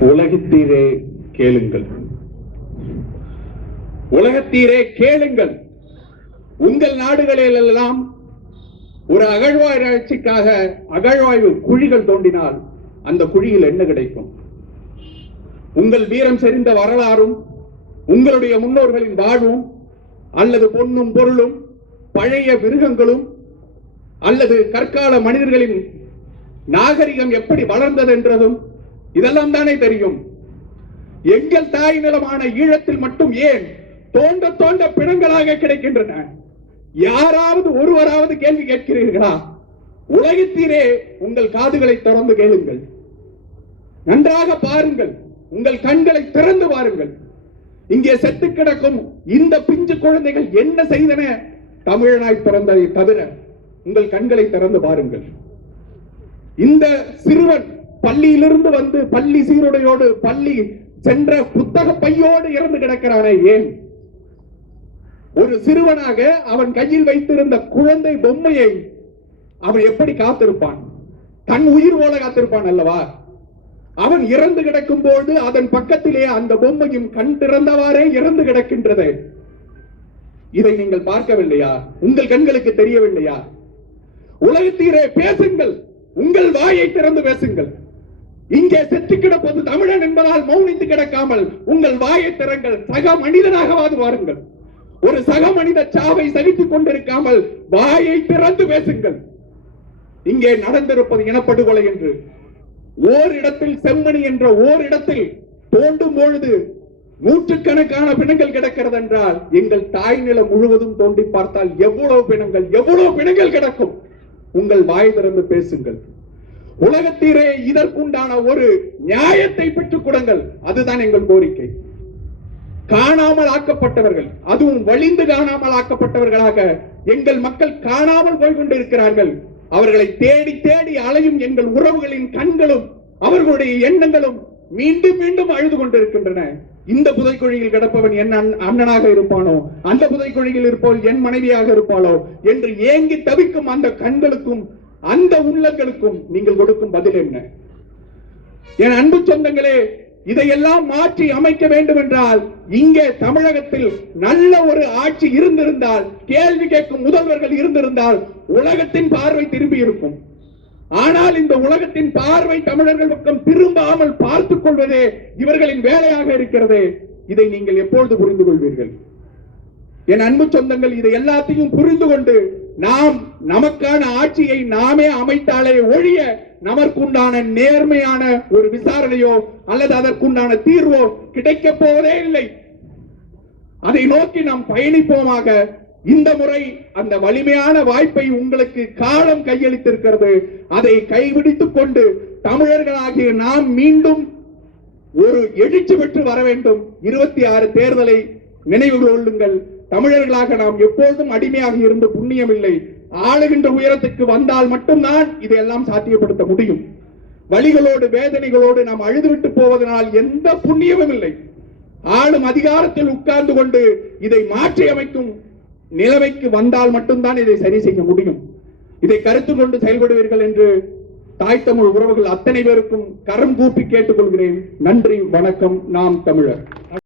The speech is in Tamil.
உலகத்தீரே கேளுங்கள். உலகத்தீரே கேளுங்கள். உங்கள் நாடுகளிலெல்லாம் ஒரு அகழ்வாராய்ச்சிக்காக அகழ்வாய்வு குழிகள் தோண்டினால் அந்த குழியில் என்ன கிடைக்கும்? உங்கள் வீரம் செறிந்த வரலாறும் உங்களுடைய முன்னோர்களின் வாழ்வும் அல்லது பொன்னும் பொருளும் பழைய மிருகங்களும் அல்லது கற்கால மனிதர்களின் நாகரிகம் எப்படி வளர்ந்தது என்றதும் இதெல்லாம் தானே தெரியும். எங்கள் தாய் நிலமான ஈழத்தில் மட்டும் ஏன் தோண்ட தோண்ட பிணங்களாக கிடைக்கின்றன? யாராவது ஒருவராவது கேள்வி கேட்கிறீர்களா? உலகத்திலே உங்கள் காதுகளை திறந்து கேளுங்கள். நன்றாக பாருங்கள். உங்கள் கண்களை திறந்து பாருங்கள் இங்கே செத்து கிடக்கும் இந்த பிஞ்சு குழந்தைகள் என்ன செய்தன? தமிழனாய் பிறந்ததை தவிர உங்கள் கண்களை திறந்து பாருங்கள். இந்த சிறுவன் பள்ளியிலிருந்து வந்து பள்ளி சீருடையோடு பள்ளி சென்ற புத்தக பையோடு இறந்து கிடக்கிறானே ஏன்? ஒரு சிறுவனாக அவன் கையில் வைத்திருந்த குழந்தை பொம்மையை அவன் எப்படி காத்திருப்பான்? தன் உயிர் போல காத்திருப்பான் அல்லவா? அவன் இறந்து கிடக்கும் போது அதன் பக்கத்திலே அந்த பொம்மையும் கண் திறந்தவாறே இறந்து கிடக்கின்றது. இதை நீங்கள் பார்க்கவில்லையா? உங்கள் கண்களுக்கு தெரியவில்லையா? உலகத்தீரே பேசுங்கள்! உங்கள் வாயை திறந்து பேசுங்கள். இங்கே செத்து கிடப்பது தமிழன் என்பதால் மௌனித்து கிடக்காமல் உங்கள் வாயை திறங்கள். சக மனிதனாகவாது வாருங்கள். ஒரு சக மனித சாவை சகித்துக் கொண்டிருக்காமல் வாயை திறந்து பேசுங்கள். இங்கே நடந்திருப்பது இனப்படுகொலை என்று. ஓரிடத்தில் செம்மணி என்ற ஓரிடத்தில் தோண்டும் பொழுது நூற்றுக்கணக்கான பிணங்கள் கிடக்கிறது என்றால் எங்கள் தாய் நிலம் முழுவதும் தோண்டி பார்த்தால் எவ்வளவு பிணங்கள் எவ்வளவு பிணங்கள் கிடக்கும்? உங்கள் வாய் திறந்து பேசுங்கள். உலகத்திலே இதற்குண்டான ஒரு நியாயத்தை பெற்றுக் கொடுங்கள். அதுதான் எங்கள் கோரிக்கை. காணாமல் ஆக்கப்பட்டவர்கள் அதுவும் வலிந்து காணாமல் ஆக்கப்பட்டவர்களாக எங்கள் மக்கள் காணாமல் போய்கொண்டிருக்கிறார்கள். அவர்களை தேடி தேடி அலையும் எங்கள் உறவுகளின் கண்களும் அவர்களுடைய எண்ணங்களும் மீண்டும் மீண்டும் அழுது கொண்டிருக்கின்றன. இந்த புதைக்குழியில் கிடப்பவன் என் அண்ணனாக இருப்பானோ? அந்த புதைக்குழியில் இருப்போல் என் மனைவியாக இருப்பாளோ? என்று ஏங்கி தவிக்கும் அந்த கண்களுக்கும் அந்த உள்ளங்களுக்கும் நீங்கள் கொடுக்கும் பதில் என்ன? என் அன்பு சொந்தங்களே இதையெல்லாம் மாற்றி அமைக்க வேண்டும் என்றால் இங்கே தமிழகத்தில் நல்ல ஒரு ஆட்சி இருந்திருந்தால் கேள்வி கேட்கும் முதல்வர்கள் இருந்திருந்தால் உலகத்தின் பார்வை திரும்பி இருக்கும். ஆனால் இந்த உலகத்தின் பார்வை தமிழர்கள் பக்கம் திரும்பாமல் பார்த்துக் கொள்வதே இவர்களின் வேலையாக இருக்கிறது. இதை நீங்கள் எப்பொழுது புரிந்து கொள்வீர்கள்? என் அன்பு சொந்தங்கள் இதை எல்லாத்தையும் புரிந்து கொண்டு நாம் நமக்கான ஆட்சியை நாமே அமைத்தாலே ஒழிய நமக்குண்டான நேர்மையான ஒரு விசாரணையோ அல்லது அதற்குண்டான தீர்வோ கிடைக்க போவதே இல்லை. அதை நோக்கி நாம் பயணிப்போமாக இந்த முறை அந்த வலிமையான வாய்ப்பை உங்களுக்கு காலம் கையளித்திருக்கிறது. அதை கைவிடித்துக் கொண்டு தமிழர்களாகிய நாம் மீண்டும் ஒரு எழுச்சி பெற்று வர வேண்டும். இருபத்தி ஆறு தேர்தலை நினைவு கொள்ளுங்கள். தமிழர்களாக நாம் எப்போதும் அடிமையாக இருந்து புண்ணியம் இல்லை ஆளுகின்ற உயரத்துக்கு வந்தால் மட்டும்தான் இதையெல்லாம் சாத்தியப்படுத்த முடியும். வழிகளோடு வேதனைகளோடு நாம் அழுதுவிட்டு போவதனால் எந்த புண்ணியமும் இல்லை. ஆளும் அதிகாரத்தில் உட்கார்ந்து கொண்டு இதை மாற்றி அமைக்கும் நிலைமைக்கு வந்தால் மட்டும்தான் இதை சரி செய்ய முடியும். இதை கருத்து கொண்டு செயல்படுவீர்கள் என்று தாய் தமிழ் உறவுகள் அத்தனை பேருக்கும் கரம் கூப்பி கேட்டுக்கொள்கிறேன். நன்றி வணக்கம். நாம் தமிழர்.